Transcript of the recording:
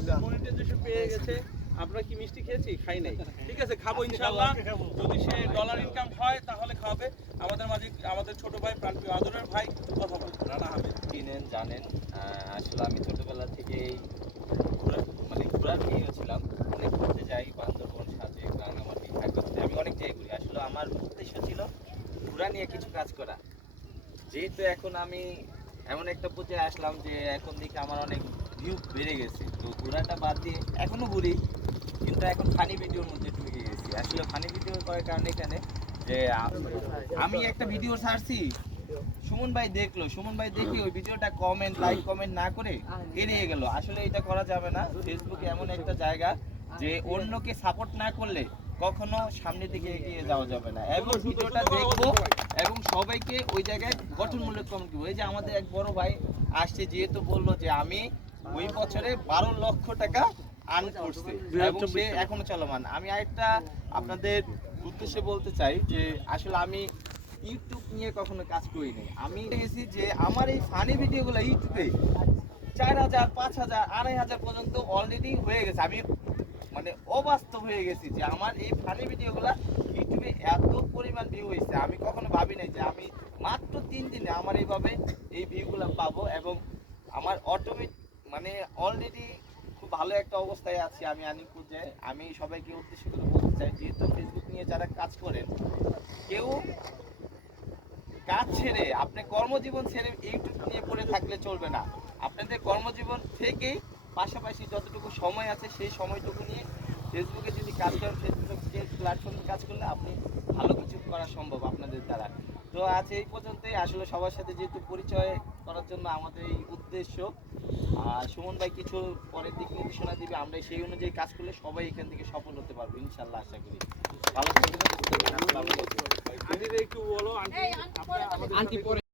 আমাদের মনিটাইজেশন পেয়ে গেছে। আমরা কি মিষ্টি খেয়েছি? খাই নাই। ঠিক আছে, খাবো ইনশাআল্লাহ। যদি সে ডলার ইনকাম হয় তাহলে খাবে। আমাদের মাঝে আমাদের ছোট ভাই, প্রাণপ্রিয় আদরের ভাই, কথা বল রানা আহমেদ। চিনেন, জানেন, আসলে আমি ছোটবেলা থেকেই ঘোরার প্রিয় ছিলাম। অনেক ঘুরতে যাই, বান্দরবন, সাজেক, রাঙামাটি, ঢাকাতে, আমি অনেক জায়গায় ঘুরি। আসলে আমার উদ্দেশ্য ছিল ঘোরা নিয়ে কিছু কাজ করা। যেহেতু এখন আমি এমন একটা পর্যায়ে আসলাম যে এখন দেখি আমার অনেক ভিউ বেড়ে গেছে, তো ঘোরাটা বাদ দিয়ে এখনো ঘুরি, কিন্তু এখন ফানি ভিডিওর মধ্যে ঢুকে গেছি। আসলে ফানি ভিডিও করার কারণে এখানে যে আমি একটা ভিডিও ছাড়ছি, সুমন ভাই দেখলো, সুমন ভাই দেখে ওই ভিডিওটা লাইক কমেন্ট না করে এড়িয়ে গেল। আসলে এটা করা যাবে না। ফেসবুক এমন একটা জায়গা যে অন্যকে সাপোর্ট না করলে কখনো সামনের দিকে এগিয়ে যাওয়া যাবে না। এবং ভিডিওটা দেখবো এবং সবাইকে ওই জায়গায় গঠনমূলক কমেন্ট করবো। এই যে আমাদের এক বড় ভাই আসছে, যেহেতু বললো যে আমি ওই বছরে 12 লক্ষ টাকা আর্ন করছি এবং সে এখনো চলমান। আমি আরেকটা আপনাদের উদ্দেশ্যে বলতে চাই যে আসলে আমি ইউটিউব নিয়ে কখনো কাজ করিনি। আমি দেখেছি যে আমার এই ফানি ভিডিওগুলো ইউটিউবে 4000, 5000, 2500 পর্যন্ত অলরেডি হয়ে গেছে। আমি অবাস্তব হয়ে গেছি যে আমার এই ফানি ভিডিওগুলো ইউটিউবে এত পরিমাণ ভিউ হয়েছে। আমি কখনো ভাবি নাই যে আমি মাত্র 3 দিনে আমার এইভাবে এই ভিউগুলো পাবো এবং আমার অলরেডি খুব ভালো একটা অবস্থায় আছি আমি আনিপুর। যে আমি সবাইকে উদ্দেশ্য করে বলতে চাই, যেহেতু ফেসবুক নিয়ে যারা কাজ করেন, কেউ কাজ ছেড়ে আপনি কর্মজীবন ছেড়ে ইউটিউব নিয়ে পড়ে থাকলে চলবে না। আপনাদের কর্মজীবন থেকেই পাশাপাশি যতটুকু সময় আছে সেই সময়টুকু নিয়ে ফেসবুকে যদি কাজ করেন, ফেসবুকের প্ল্যাটফর্মে কাজ করলে আপনি ভালো কিছু করা সম্ভব আপনাদের দ্বারা। তো আজ এই পর্যন্তই। আসলে সবার সাথে যেহেতু পরিচয় করার জন্য আমাদের এই উদ্দেশ্য, আর সুমন ভাই কিছু পরের দিক নির্দেশনা দিবে, আমরা সেই অনুযায়ী কাজ করলে সবাই এখান থেকে সফল হতে পারবো ইনশাল্লাহ, আশা করি। ভালো থাকবেন। আন্টি একটু বলো, আন্টি